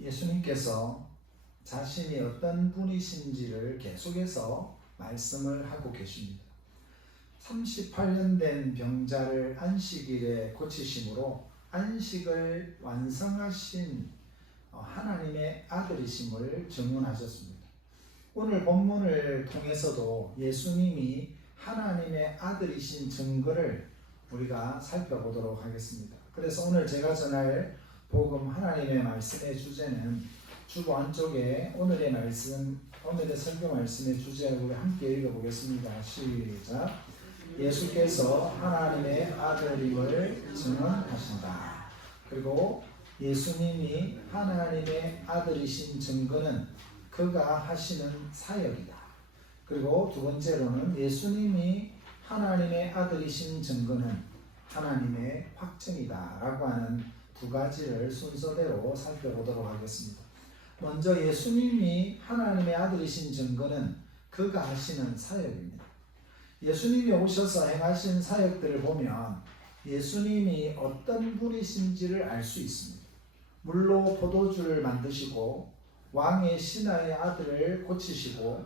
예수님께서 자신이 어떤 분이신지를 계속해서 말씀을 하고 계십니다. 38년 된 병자를 안식일에 고치심으로 안식을 완성하신 하나님의 아들이심을 증언하셨습니다. 오늘 본문을 통해서도 예수님이 하나님의 아들이신 증거를 우리가 살펴보도록 하겠습니다. 그래서 오늘 제가 전할 복음 하나님의 말씀의 주제는 주보 안쪽에 오늘의 말씀, 오늘의 설교 말씀의 주제를 우리 함께 읽어보겠습니다. 시작. 예수께서 하나님의 아들임을 증언하신다. 그리고 예수님이 하나님의 아들이신 증거는 그가 하시는 사역이다. 그리고 두 번째로는 예수님이 하나님의 아들이신 증거는 하나님의 확증이다 라고 하는 두 가지를 순서대로 살펴보도록 하겠습니다. 먼저 예수님이 하나님의 아들이신 증거는 그가 하시는 사역입니다. 예수님이 오셔서 행하신 사역들을 보면 예수님이 어떤 분이신지를 알 수 있습니다. 물로 포도주를 만드시고 왕의 신하의 아들을 고치시고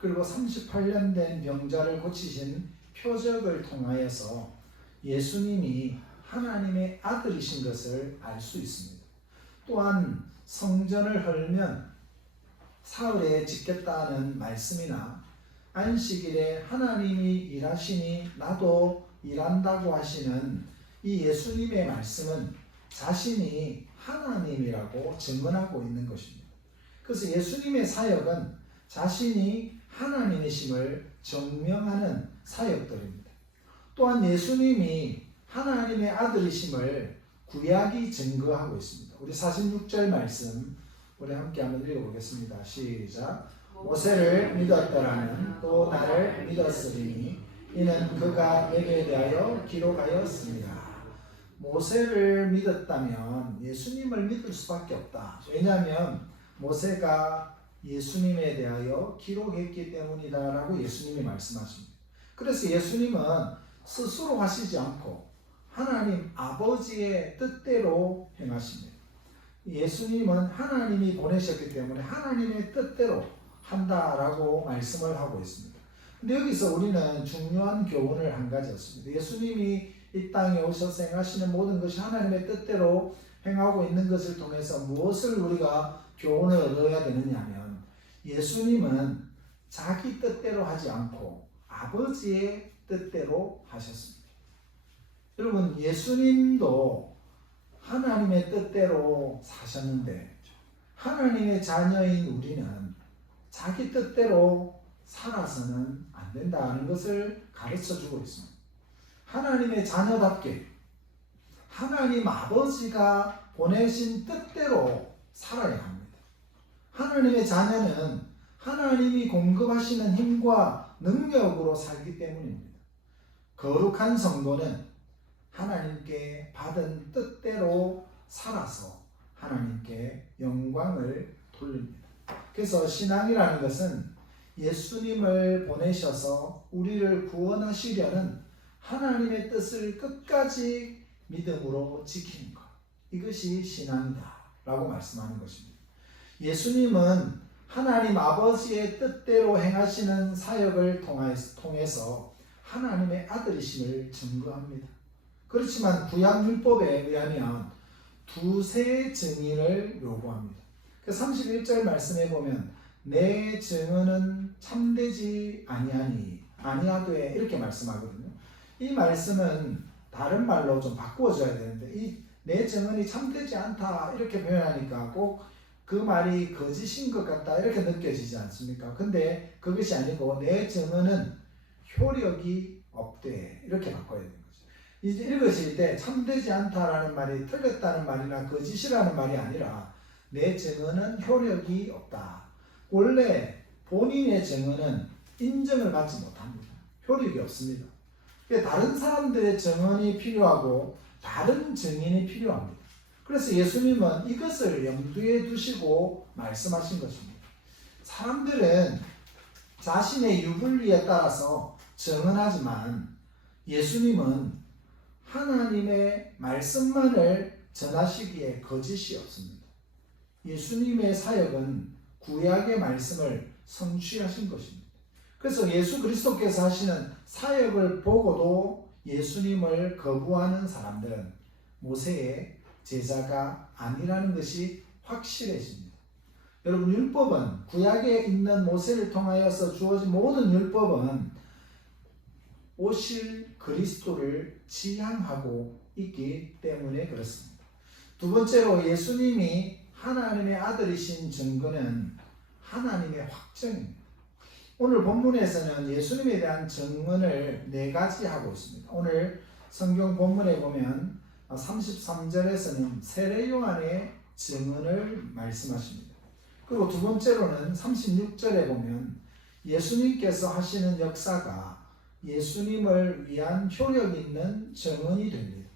그리고 38년 된 병자를 고치신 표적을 통하여서 예수님이 하나님의 아들이신 것을 알 수 있습니다. 또한 성전을 헐면 사흘에 짓겠다는 말씀이나 안식일에 하나님이 일하시니 나도 일한다고 하시는 이 예수님의 말씀은 자신이 하나님이라고 증언하고 있는 것입니다. 그래서 예수님의 사역은 자신이 하나님이심을 증명하는 사역들입니다. 또한 예수님이 하나님의 아들이심을 구약이 증거하고 있습니다. 우리 46절 말씀 우리 함께 한번 읽어보겠습니다. 시작. 모세를 믿었더라면 또 나를 믿었으리니 이는 그가 내게 대하여 기록하였습니다. 모세를 믿었다면 예수님을 믿을 수밖에 없다. 왜냐하면 모세가 예수님에 대하여 기록했기 때문이다 라고 예수님이 말씀하십니다. 그래서 예수님은 스스로 하시지 않고 하나님 아버지의 뜻대로 행하십니다. 예수님은 하나님이 보내셨기 때문에 하나님의 뜻대로 한다라고 말씀을 하고 있습니다. 근데 여기서 우리는 중요한 교훈을 한 가지 얻습니다. 예수님이 이 땅에 오셔서 행하시는 모든 것이 하나님의 뜻대로 행하고 있는 것을 통해서 무엇을 우리가 교훈을 얻어야 되느냐 하면 예수님은 자기 뜻대로 하지 않고 아버지의 뜻대로 하셨습니다. 여러분, 예수님도 하나님의 뜻대로 사셨는데 하나님의 자녀인 우리는 자기 뜻대로 살아서는 안 된다는 것을 가르쳐주고 있습니다. 하나님의 자녀답게 하나님 아버지가 보내신 뜻대로 살아야 합니다. 하나님의 자녀는 하나님이 공급하시는 힘과 능력으로 살기 때문입니다. 거룩한 성도는 하나님께 받은 뜻대로 살아서 하나님께 영광을 돌립니다. 그래서 신앙이라는 것은 예수님을 보내셔서 우리를 구원하시려는 하나님의 뜻을 끝까지 믿음으로 지키는 것. 이것이 신앙이다 라고 말씀하는 것입니다. 예수님은 하나님 아버지의 뜻대로 행하시는 사역을 통해서 하나님의 아들이심을 증거합니다. 그렇지만 구약율법에 의하면 두세 증인을 요구합니다. 31절 말씀에 보면 내 증언은 참되지 아니하되 이렇게 말씀하거든요. 이 말씀은 다른 말로 좀 바꾸어져야 되는데 이 내 증언이 참되지 않다 이렇게 표현하니까 꼭 그 말이 거짓인 것 같다 이렇게 느껴지지 않습니까? 근데 그것이 아니고 내 증언은 효력이 없대 이렇게 바꿔야 되는 거죠. 이제 읽으실 때 참되지 않다라는 말이 틀렸다는 말이나 거짓이라는 말이 아니라 내 증언은 효력이 없다. 원래 본인의 증언은 인정을 받지 못합니다. 효력이 없습니다. 다른 사람들의 증언이 필요하고 다른 증인이 필요합니다. 그래서 예수님은 이것을 염두에 두시고 말씀하신 것입니다. 사람들은 자신의 유불리에 따라서 증언하지만 예수님은 하나님의 말씀만을 전하시기에 거짓이 없습니다. 예수님의 사역은 구약의 말씀을 성취하신 것입니다. 그래서 예수 그리스도께서 하시는 사역을 보고도 예수님을 거부하는 사람들은 모세의 제자가 아니라는 것이 확실해집니다. 여러분, 율법은, 구약에 있는 모세를 통하여서 주어진 모든 율법은 오실 그리스도를 지향하고 있기 때문에 그렇습니다. 두 번째로 예수님이 하나님의 아들이신 증거는 하나님의 확정입니다. 오늘 본문에서는 예수님에 대한 증언을 4가지 하고 있습니다. 오늘 성경 본문에 보면 33절에서는 세례 요한의 증언을 말씀하십니다. 그리고 두 번째로는 36절에 보면 예수님께서 하시는 역사가 예수님을 위한 효력 있는 증언이 됩니다.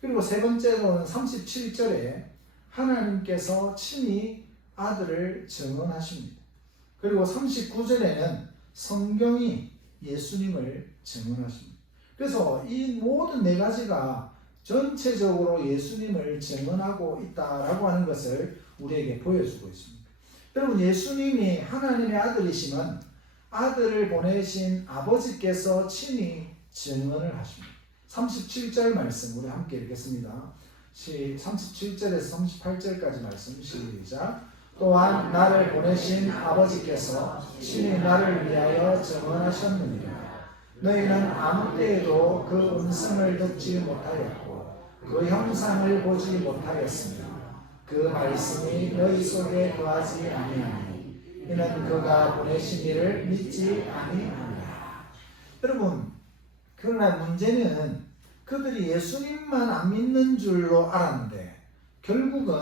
그리고 세 번째로는 37절에 하나님께서 친히 아들을 증언하십니다. 그리고 39절에는 성경이 예수님을 증언하십니다. 그래서 이 모든 4가지가 전체적으로 예수님을 증언하고 있다라고 하는 것을 우리에게 보여주고 있습니다. 여러분, 예수님이 하나님의 아들이시면 아들을 보내신 아버지께서 친히 증언을 하십니다. 37절 말씀 우리 함께 읽겠습니다. 37절에서 38절까지 말씀 시작. 또한 나를 보내신 아버지께서 친히 나를 위하여 증언하셨느니라. 너희는 아무 때에도 그 음성을 듣지 못하였고 그 형상을 보지 못하였으며 그 말씀이 너희 속에 거하지 아니하니 이는 그가 보내신 이를 믿지 아니하니라. 여러분, 그러나 문제는 그들이 예수님만 안 믿는 줄로 알았는데 결국은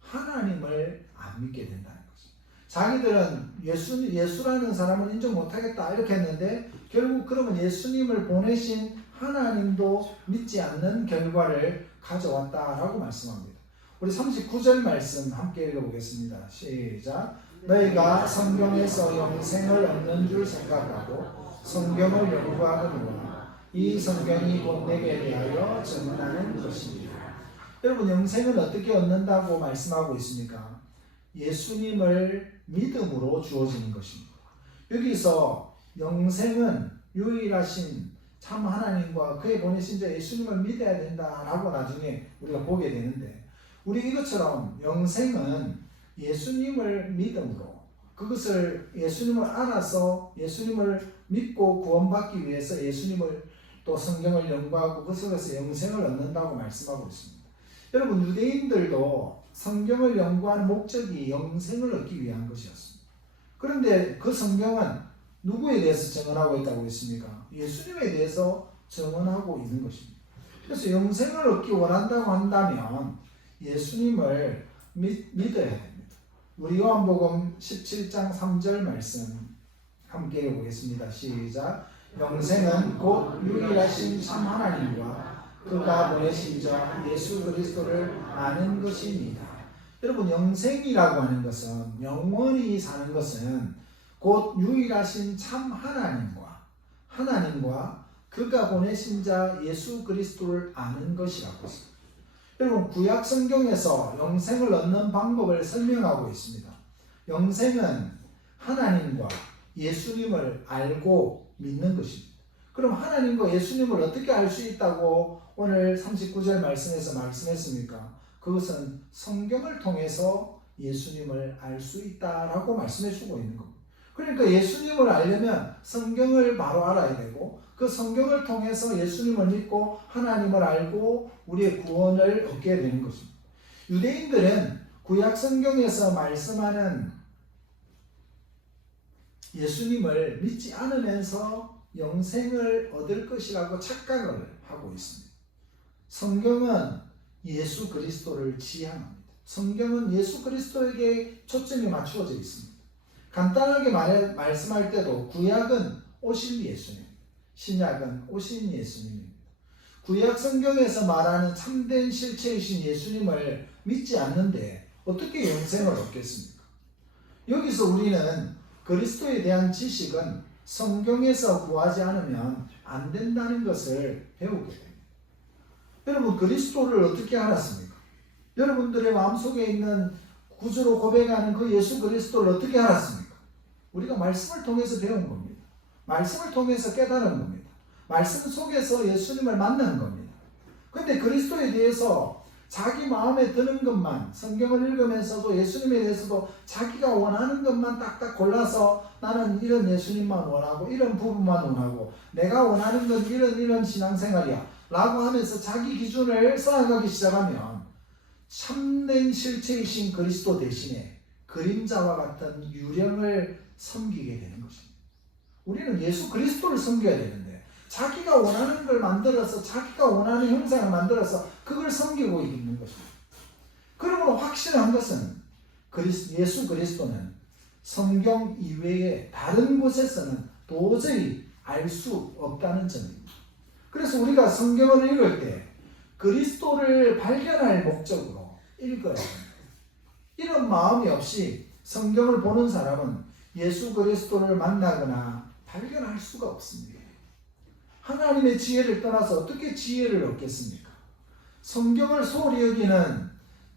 하나님을 안 믿게 된다는 거죠. 자기들은 예수라는 사람을 인정 못하겠다 이렇게 했는데 결국 그러면 예수님을 보내신 하나님도 믿지 않는 결과를 가져왔다라고 말씀합니다. 우리 39절 말씀 함께 읽어보겠습니다. 시작. 너희가 성경에서 영생을 얻는 줄 생각하고 성경을 연구하거니와 이 성경이 곧 내게 대하여 증언하는 것입니다. 여러분, 영생을 어떻게 얻는다고 말씀하고 있습니까? 예수님을 믿음으로 주어지는 것입니다. 여기서 영생은 유일하신 참 하나님과 그의 보내신 자 예수님을 믿어야 된다라고 나중에 우리가 보게 되는데, 우리 이것처럼 영생은 예수님을 믿음으로, 그것을 예수님을 알아서 예수님을 믿고 구원받기 위해서 예수님을 또 성경을 연구하고 그 속에서 영생을 얻는다고 말씀하고 있습니다. 여러분, 유대인들도 성경을 연구하는 목적이 영생을 얻기 위한 것이었습니다. 그런데 그 성경은 누구에 대해서 증언하고 있다고 했습니까? 예수님에 대해서 증언하고 있는 것입니다. 그래서 영생을 얻기 원한다고 한다면 예수님을 믿어야 됩니다. 우리 요한복음 17장 3절 말씀 함께 읽어보겠습니다. 시작. 영생은 곧 유일하신 참 하나님과 그가 보내신 자 예수 그리스도를 아는 것입니다. 여러분, 영생이라고 하는 것은, 영원히 사는 것은 곧 유일하신 참 하나님과 그가 보내신 자 예수 그리스도를 아는 것이라고 했습니다. 여러분, 구약 성경에서 영생을 얻는 방법을 설명하고 있습니다. 영생은 하나님과 예수님을 알고 믿는 것입니다. 그럼 하나님과 예수님을 어떻게 알 수 있다고 오늘 39절 말씀에서 말씀했습니까? 그것은 성경을 통해서 예수님을 알 수 있다라고 말씀해 주고 있는 겁니다. 그러니까 예수님을 알려면 성경을 바로 알아야 되고, 그 성경을 통해서 예수님을 믿고 하나님을 알고 우리의 구원을 얻게 되는 것입니다. 유대인들은 구약 성경에서 말씀하는 예수님을 믿지 않으면서 영생을 얻을 것이라고 착각을 하고 있습니다. 성경은 예수 그리스도를 지향합니다. 성경은 예수 그리스도에게 초점이 맞추어져 있습니다. 간단하게 말씀할 때도 구약은 오실 예수님, 신약은 오신 예수님입니다. 구약 성경에서 말하는 참된 실체이신 예수님을 믿지 않는데 어떻게 영생을 얻겠습니까? 여기서 우리는 그리스도에 대한 지식은 성경에서 구하지 않으면 안 된다는 것을 배우게 됩니다. 여러분, 그리스도를 어떻게 알았습니까? 여러분들의 마음속에 있는 구주로 고백하는 그 예수 그리스도를 어떻게 알았습니까? 우리가 말씀을 통해서 배운 겁니다. 말씀을 통해서 깨달은 겁니다. 말씀 속에서 예수님을 만난 겁니다. 근데 그리스도에 대해서 자기 마음에 드는 것만, 성경을 읽으면서도 예수님에 대해서도 자기가 원하는 것만 딱딱 골라서 나는 이런 예수님만 원하고 이런 부분만 원하고 내가 원하는 건 이런 신앙생활이야 라고 하면서 자기 기준을 쌓아가기 시작하면 참된 실체이신 그리스도 대신에 그림자와 같은 유령을 섬기게 되는 것입니다. 우리는 예수 그리스도를 섬겨야 되는데 자기가 원하는 걸 만들어서 자기가 원하는 형상을 만들어서 그걸 섬기고 있는 것입니다. 그러므로 확실한 것은 예수 그리스도는 성경 이외에 다른 곳에서는 도저히 알 수 없다는 점입니다. 그래서 우리가 성경을 읽을 때 그리스도를 발견할 목적으로 읽어야 됩니다. 이런 마음이 없이 성경을 보는 사람은 예수 그리스도를 만나거나 발견할 수가 없습니다. 하나님의 지혜를 떠나서 어떻게 지혜를 얻겠습니까? 성경을 소홀히 여기는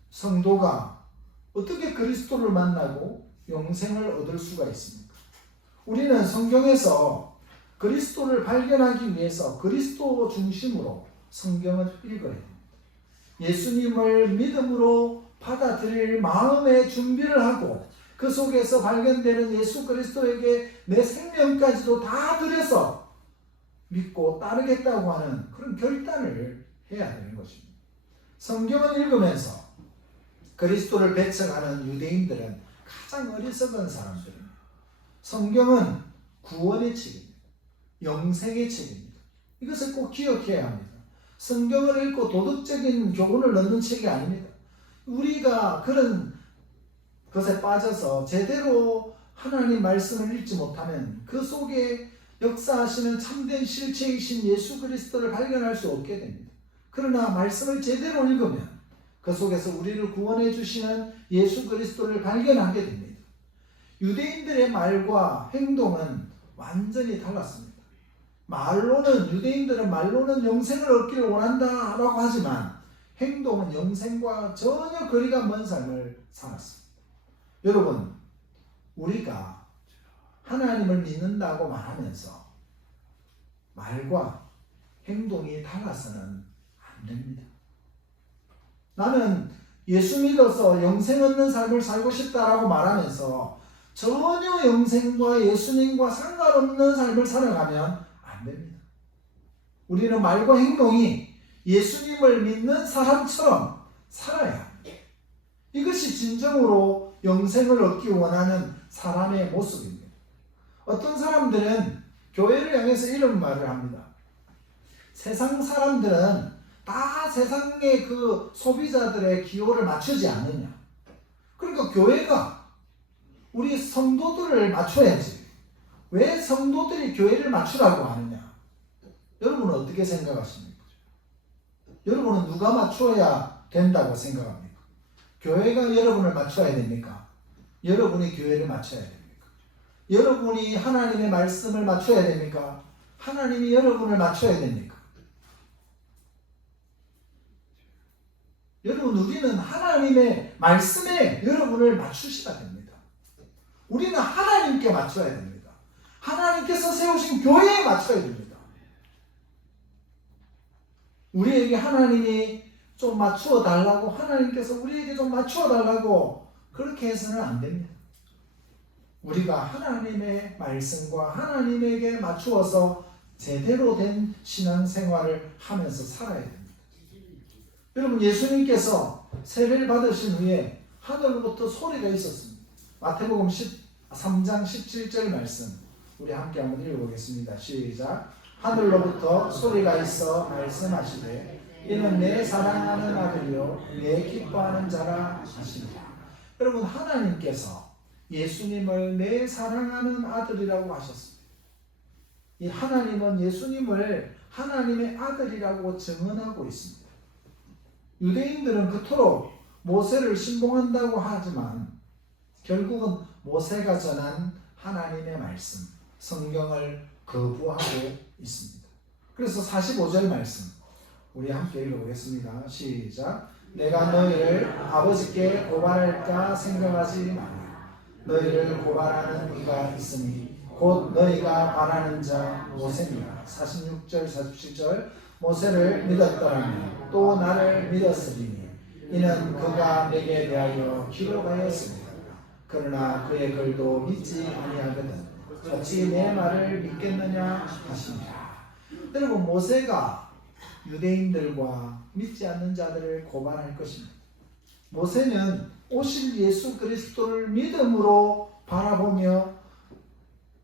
성도가 어떻게 그리스도를 만나고 영생을 얻을 수가 있습니까? 우리는 성경에서 그리스도를 발견하기 위해서 그리스도 중심으로 성경을 읽어야 됩니다. 예수님을 믿음으로 받아들일 마음의 준비를 하고 그 속에서 발견되는 예수 그리스도에게 내 생명까지도 다 들여서 믿고 따르겠다고 하는 그런 결단을 해야 되는 것입니다. 성경을 읽으면서 그리스도를 배척하는 유대인들은 가장 어리석은 사람들입니다. 성경은 구원의 책입니다. 영생의 책입니다. 이것을 꼭 기억해야 합니다. 성경을 읽고 도덕적인 교훈을 넣는 책이 아닙니다. 우리가 그런 것에 빠져서 제대로 하나님 말씀을 읽지 못하면 그 속에 역사하시는 참된 실체이신 예수 그리스도를 발견할 수 없게 됩니다. 그러나 말씀을 제대로 읽으면 그 속에서 우리를 구원해 주시는 예수 그리스도를 발견하게 됩니다. 유대인들의 말과 행동은 완전히 달랐습니다. 유대인들은 말로는 영생을 얻기를 원한다라고 하지만 행동은 영생과 전혀 거리가 먼 삶을 살았습니다. 여러분, 우리가 하나님을 믿는다고 말하면서 말과 행동이 달라서는 안 됩니다. 나는 예수 믿어서 영생 얻는 삶을 살고 싶다라고 말하면서 전혀 영생과 예수님과 상관없는 삶을 살아가면 안 됩니다. 우리는 말과 행동이 예수님을 믿는 사람처럼 살아야 합니다. 이것이 진정으로 영생을 얻기 원하는 사람의 모습입니다. 어떤 사람들은 교회를 향해서 이런 말을 합니다. 세상 사람들은 다 세상의 그 소비자들의 기호를 맞추지 않느냐. 그러니까 교회가 우리 성도들을 맞춰야지. 왜 성도들이 교회를 맞추라고 하느냐? 여러분은 어떻게 생각하십니까? 여러분은 누가 맞춰야 된다고 생각합니까? 교회가 여러분을 맞춰야 됩니까? 여러분이 교회를 맞춰야 됩니까? 여러분이 하나님의 말씀을 맞춰야 됩니까? 하나님이 여러분을 맞춰야 됩니까? 여러분, 우리는 하나님의 말씀에 여러분을 맞추셔야 됩니다. 우리는 하나님께 맞춰야 됩니다. 하나님께서 세우신 교회에 맞춰야 됩니다. 우리에게 하나님이 좀 맞추어 달라고, 하나님께서 우리에게 좀 맞추어 달라고 그렇게 해서는 안 됩니다. 우리가 하나님의 말씀과 하나님에게 맞추어서 제대로 된 신앙생활을 하면서 살아야 됩니다. 여러분, 예수님께서 세례를 받으신 후에 하늘로부터 소리가 있었습니다. 마태복음 3장 17절 말씀 우리 함께 한번 읽어보겠습니다. 시작. 하늘로부터 소리가 있어 말씀하시되 이는 내 사랑하는 아들이요 내 기뻐하는 자라 하시니라. 여러분, 하나님께서 예수님을 내 사랑하는 아들이라고 하셨습니다. 이 하나님은 예수님을 하나님의 아들이라고 증언하고 있습니다. 유대인들은 그토록 모세를 신봉한다고 하지만 결국은 모세가 전한 하나님의 말씀, 성경을 거부하고 있습니다. 그래서 45절 말씀 우리 함께 읽어보겠습니다. 시작. 내가 너희를 아버지께 고발할까 생각하지 말라. 너희를 고발하는 이가 있으니 곧 너희가 바라는 자 모세니라. 46절 47절 모세를 믿었더라면 또 나를 믿었으리니 이는 그가 내게 대하여 기록하였습니다. 그러나 그의 글도 믿지 아니하거든 어찌 내 말을 믿겠느냐 하시니라. 여러분, 모세가 유대인들과 믿지 않는 자들을 고발할 것입니다. 모세는 오실 예수 그리스도를 믿음으로 바라보며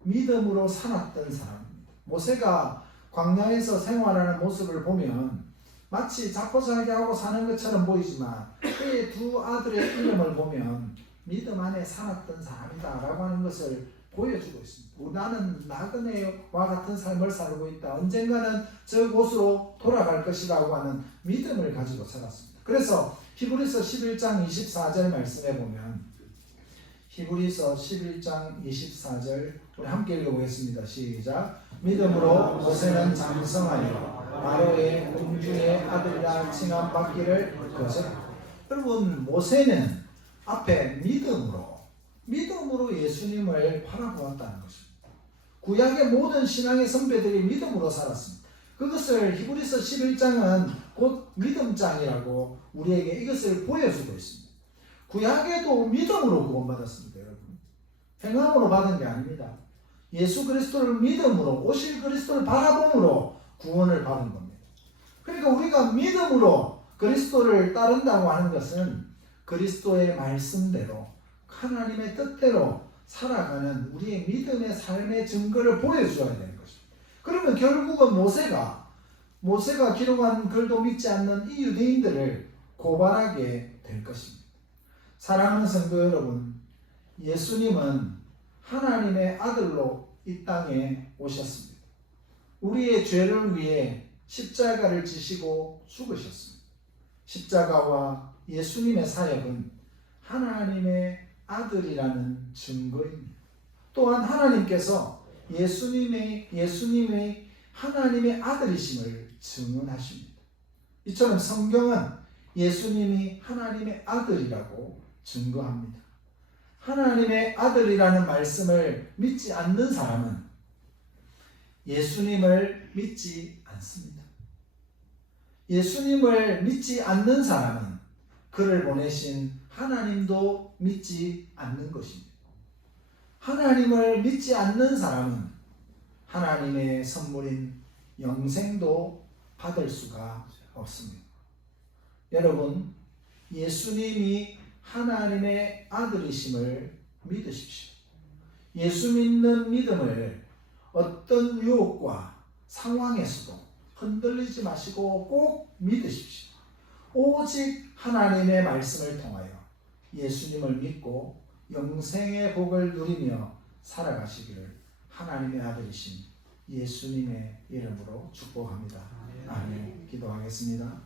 믿음으로 살았던 사람입니다. 모세가 광야에서 생활하는 모습을 보면 마치 자포자기 하고 사는 것처럼 보이지만 그의 두 아들의 이름을 보면 믿음 안에 살았던 사람이다 라고 하는 것을 보여주고 있습니다. 나는 나그네와 같은 삶을 살고 있다. 언젠가는 저곳으로 돌아갈 것이라고 하는 믿음을 가지고 살았습니다. 그래서 히브리서 11장 24절 말씀에 보면 히브리서 11장 24절 우리 함께 읽어보겠습니다. 시작. 믿음으로 모세는 장성하여 바로의 공주의 아들이라 칭함받기를 거절했다. 여러분, 모세는 앞에 믿음으로 예수님을 바라보았다는 것입니다. 구약의 모든 신앙의 선배들이 믿음으로 살았습니다. 그것을 히브리서 11장은 곧 믿음장이라고 우리에게 이것을 보여주고 있습니다. 구약에도 믿음으로 구원받았습니다. 여러분, 행함으로 받은 게 아닙니다. 예수 그리스도를 믿음으로, 오실 그리스도를 바라봄으로 구원을 받은 겁니다. 그러니까 우리가 믿음으로 그리스도를 따른다고 하는 것은 그리스도의 말씀대로 하나님의 뜻대로 살아가는 우리의 믿음의 삶의 증거를 보여줘야 되는 것입니다. 그러면 결국은 모세가 기록한 글도 믿지 않는 이 유대인들을 고발하게 될 것입니다. 사랑하는 성도 여러분, 예수님은 하나님의 아들로 이 땅에 오셨습니다. 우리의 죄를 위해 십자가를 지시고 죽으셨습니다. 십자가와 예수님의 사역은 하나님의 아들이라는 증거입니다. 또한 하나님께서 예수님의 하나님의 아들이심을 증언하십니다. 이처럼 성경은 예수님이 하나님의 아들이라고 증거합니다. 하나님의 아들이라는 말씀을 믿지 않는 사람은 예수님을 믿지 않습니다. 예수님을 믿지 않는 사람은 그를 보내신 하나님도 믿지 않는 것입니다. 하나님을 믿지 않는 사람은 하나님의 선물인 영생도 받을 수가 없습니다. 여러분, 예수님이 하나님의 아들이심을 믿으십시오. 예수 믿는 믿음을 어떤 유혹과 상황에서도 흔들리지 마시고 꼭 믿으십시오. 오직 하나님의 말씀을 통하여 예수님을 믿고 영생의 복을 누리며 살아가시기를 하나님의 아들이신 예수님의 이름으로 축복합니다. 아멘. 기도하겠습니다.